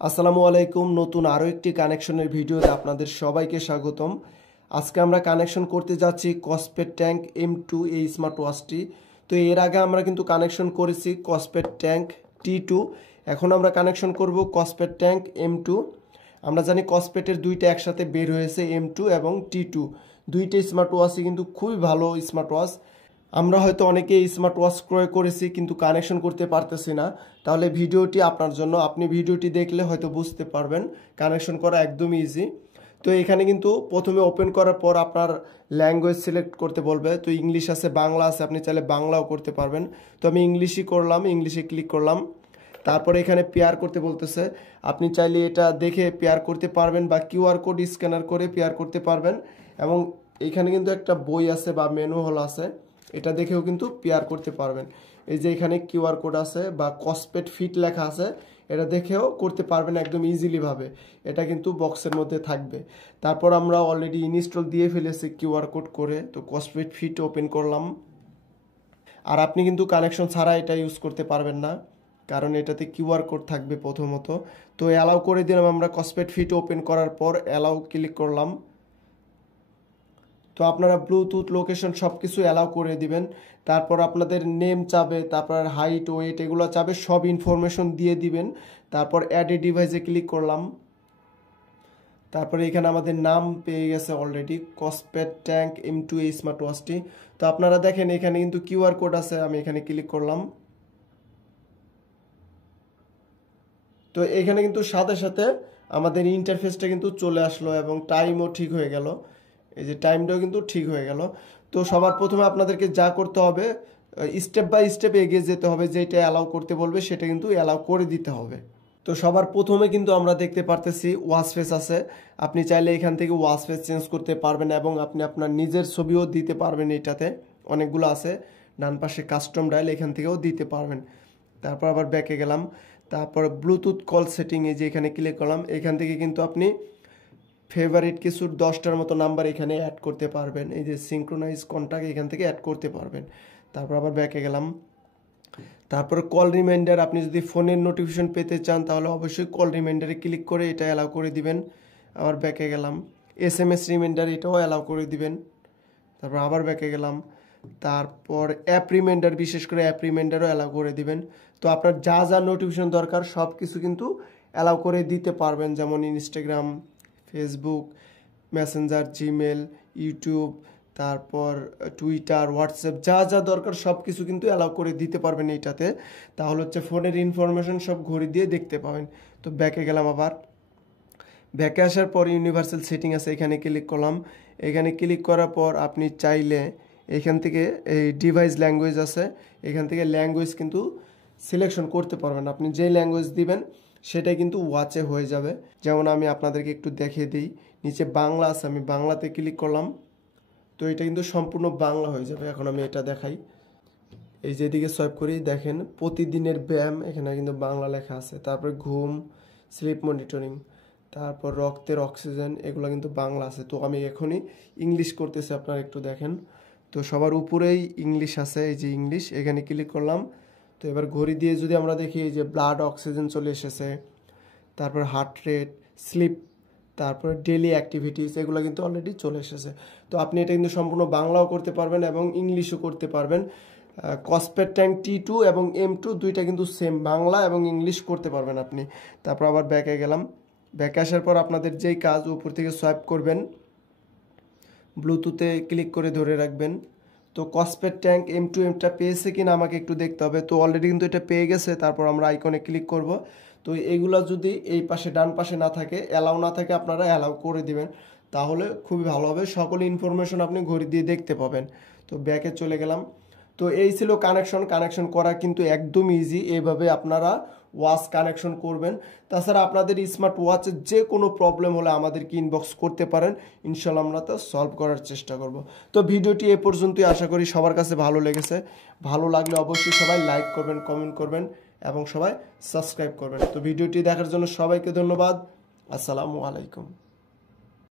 আসসালামু আলাইকুম। নতুন আরও একটি কানেকশনের ভিডিওতে আপনাদের সবাইকে স্বাগতম। আজকে আমরা কানেকশন করতে যাচ্ছি কসপেট ট্যাঙ্ক M2 এই স্মার্ট ওয়াচটি। তো এর আগে আমরা কিন্তু কানেকশন করেছি কসপেট ট্যাঙ্ক T2। এখন আমরা কানেকশন করব কসপেট ট্যাঙ্ক M2। আমরা জানি কসপেটের দুইটা একসাথে বের হয়েছে M2 এবং T2। দুইটা স্মার্ট ওয়াচই কিন্তু খুবই ভালো স্মার্ট ওয়াচ। আমরা হয়তো অনেকে স্মার্ট ওয়াচ ক্রয় করেছি কিন্তু কানেকশন করতে পারতেছি না, তাহলে ভিডিওটি আপনার জন্য। আপনি ভিডিওটি দেখলে হয়তো বুঝতে পারবেন কানেকশন করা একদম ইজি। তো এখানে কিন্তু প্রথমে ওপেন করার পর আপনার ল্যাঙ্গুয়েজ সিলেক্ট করতে বলবে। তো ইংলিশ আছে, বাংলা আছে, আপনি চাইলে বাংলাও করতে পারবেন। তো আমি ইংলিশই করলাম, ইংলিশে ক্লিক করলাম। তারপরে এখানে পেয়ার করতে বলতেছে, আপনি চাইলে এটা দেখে পেয়ার করতে পারবেন বা কিউআর কোড স্ক্যানার করে পেয়ার করতে পারবেন। এবং এখানে কিন্তু একটা বই আছে বা মেনু হল আছে, এটা দেখেও কিন্তু পেয়ার করতে পারবেন। এই যে এখানে কিউআর কোড আছে বা কসপেট ফিট লেখা আছে, এটা দেখেও করতে পারবেন একদম ইজিলি ভাবে। এটা কিন্তু বক্সের মধ্যে থাকবে। তারপর আমরা অলরেডি ইনস্টল দিয়ে ফেলেছি কিউআর কোড করে। তো কসপেট ফিট ওপেন করলাম। আর আপনি কিন্তু কানেকশন ছাড়া এটা ইউজ করতে পারবেন না, কারণ এটাতে কিউআর কোড থাকবে প্রথমত। তো অ্যালাউ করে দিলাম আমরা। কসপেট ফিট ওপেন করার পর অ্যালাউ ক্লিক করলাম। তো আপনারা ব্লুটুথ লোকেশন সব কিছু অ্যালাউ করে দিবেন। তারপর আপনাদের নেম চাবে, তারপর হাইট ওয়েট এগুলো চাবে, সব ইনফরমেশন দিয়ে দিবেন। তারপর অ্যাড এ ডিভাইসে ক্লিক করলাম। তারপরে এখানে আমাদের নাম পেয়ে গেছে অলরেডি, কসপেট ট্যাঙ্ক M2 এই স্মার্ট ওয়াচটি। তো আপনারা দেখেন এখানে কিন্তু কিউআর কোড আছে, আমি এখানে ক্লিক করলাম। তো এখানে কিন্তু সাথে সাথে আমাদের ইন্টারফেসটা কিন্তু চলে আসলো এবং টাইমও ঠিক হয়ে গেল। এই যে টাইমটাও কিন্তু ঠিক হয়ে গেল। তো সবার প্রথমে আপনাদেরকে যা করতে হবে, স্টেপ বাই স্টেপ এগিয়ে যেতে হবে। যেটা অ্যালাউ করতে বলবে সেটা কিন্তু অ্যালাউ করে দিতে হবে। তো সবার প্রথমে কিন্তু আমরা দেখতে পারতেছি ওয়াচ ফেস আছে। আপনি চাইলে এখান থেকে ওয়াচ ফেস চেঞ্জ করতে পারবেন এবং আপনি আপনার নিজের ছবিও দিতে পারবেন। এটাতে অনেকগুলো আছে, ডান পাশে কাস্টম ডায়াল, এখান থেকেও দিতে পারবেন। তারপর আবার ব্যাকে গেলাম। তারপর ব্লুটুথ কল সেটিং, এই যে এখানে ক্লিক করলাম। এখান থেকে কিন্তু আপনি ফেভারিট কিছু 10টার মতো নাম্বার এখানে অ্যাড করতে পারবেন। এই যে সিঙ্ক্রোনাইজ কন্টাক্ট এখান থেকে অ্যাড করতে পারবেন। তারপর আবার ব্যাকে গেলাম। তারপর কল রিমাইন্ডার, আপনি যদি ফোনের নোটিফিকেশন পেতে চান তাহলে অবশ্যই কল রিমাইন্ডারে ক্লিক করে এটা অ্যালাউ করে দিবেন। আবার ব্যাকে গেলাম। SMS রিমাইন্ডার এটাও অ্যালাউ করে দিবেন। তারপর আবার ব্যাকে গেলাম। তারপর অ্যাপ রিমাইন্ডার, বিশেষ করে অ্যাপ রিমাইন্ডারও অ্যালাউ করে দিবেন। তো আপনার যা যা নোটিফিকেশন দরকার সব কিছু কিন্তু অ্যালাউ করে দিতে পারবেন, যেমন Instagram, Facebook, Messenger, Gmail, YouTube, তারপর টুইটার, হোয়াটসঅ্যাপ, যা যা দরকার সব কিছু কিন্তু অ্যালাউ করে দিতে পারবেন এইটাতে। তাহলে হচ্ছে ফোনের ইনফরমেশন সব ঘড়ি দিয়ে দেখতে পাবেন। তো ব্যাকে গেলাম। আবার ব্যাকে আসার পর ইউনিভার্সাল সেটিং আছে, এখানে ক্লিক করলাম। এখানে ক্লিক করার পর আপনি চাইলে এখান থেকে এই ডিভাইস ল্যাঙ্গুয়েজ আছে, এখান থেকে ল্যাঙ্গুয়েজ কিন্তু সিলেকশন করতে পারবেন। আপনি যে ল্যাঙ্গুয়েজ দিবেন সেটাই কিন্তু ওয়াচে হয়ে যাবে। যেমন আমি আপনাদেরকে একটু দেখিয়ে দিই, নিচে বাংলা আছে, আমি বাংলাতে ক্লিক করলাম। তো এটা কিন্তু সম্পূর্ণ বাংলা হয়ে যাবে। এখন আমি এটা দেখাই, এই যেদিকে সোয়াইপ করি দেখেন প্রতিদিনের ব্যায়াম, এখানে কিন্তু বাংলা লেখা আছে। তারপরে ঘুম, স্লিপ মনিটরিং, তারপর রক্তের অক্সিজেন, এগুলো কিন্তু বাংলা আছে। তো আমি এখনই ইংলিশ করতেছি, আপনারা একটু দেখেন। তো সবার উপরেই ইংলিশ আছে, এই যে ইংলিশ, এখানে ক্লিক করলাম। তো এবার ঘড়ি দিয়ে যদি আমরা দেখি, এই যে ব্লাড অক্সিজেন চলে এসেছে, তারপর হার্ট রেট, স্লিপ, তারপরে ডেইলি অ্যাক্টিভিটিস, এগুলো কিন্তু অলরেডি চলে এসেছে। তো আপনি এটা কিন্তু সম্পূর্ণ বাংলাও করতে পারবেন এবং ইংলিশও করতে পারবেন। কসপেট ট্যাঙ্ক T2 এবং M2 দুইটা কিন্তু সেম, বাংলা এবং ইংলিশ করতে পারবেন আপনি। তারপর আবার ব্যাকে গেলাম। ব্যাকে আসার পর আপনাদের যেই কাজ, উপর থেকে সোয়াইপ করবেন, ব্লুটুথে ক্লিক করে ধরে রাখবেন। তো কসপেট ট্যাঙ্ক M2 এটা পেয়েছে কিনা আমাকে একটু দেখতে হবে। তো অলরেডি কিন্তু এটা পেয়ে গেছে। তারপর আমরা আইকনে ক্লিক করব। তো এইগুলা যদি এই পাশে ডান পাশে না থাকে, অ্যালাউ না থাকে, আপনারা অ্যালাউ করে দিবেন, তাহলে খুবই ভালো হবে। সকল ইনফরমেশন আপনি ঘড়ি দিয়ে দেখতে পাবেন। তো ব্যাকে চলে গেলাম। তো এই ছিল কানেকশন করা কিন্তু একদম ইজি। এইভাবে আপনারা ওয়াচ কানেকশন করবেন। তাছাড়া আপনাদের স্মার্ট ওয়াচের যে কোনো প্রবলেম হলে আমাদেরকে ইনবক্স করতে পারেন, ইনশাল্লাহ আমরা তা সলভ করার চেষ্টা করব। তো ভিডিওটি এ পর্যন্তই, আশা করি সবার কাছে ভালো লেগেছে। ভালো লাগলে অবশ্যই সবাই লাইক করবেন, কমেন্ট করবেন এবং সবাই সাবস্ক্রাইব করবেন। তো ভিডিওটি দেখার জন্য সবাইকে ধন্যবাদ। আসসালামু আলাইকুম।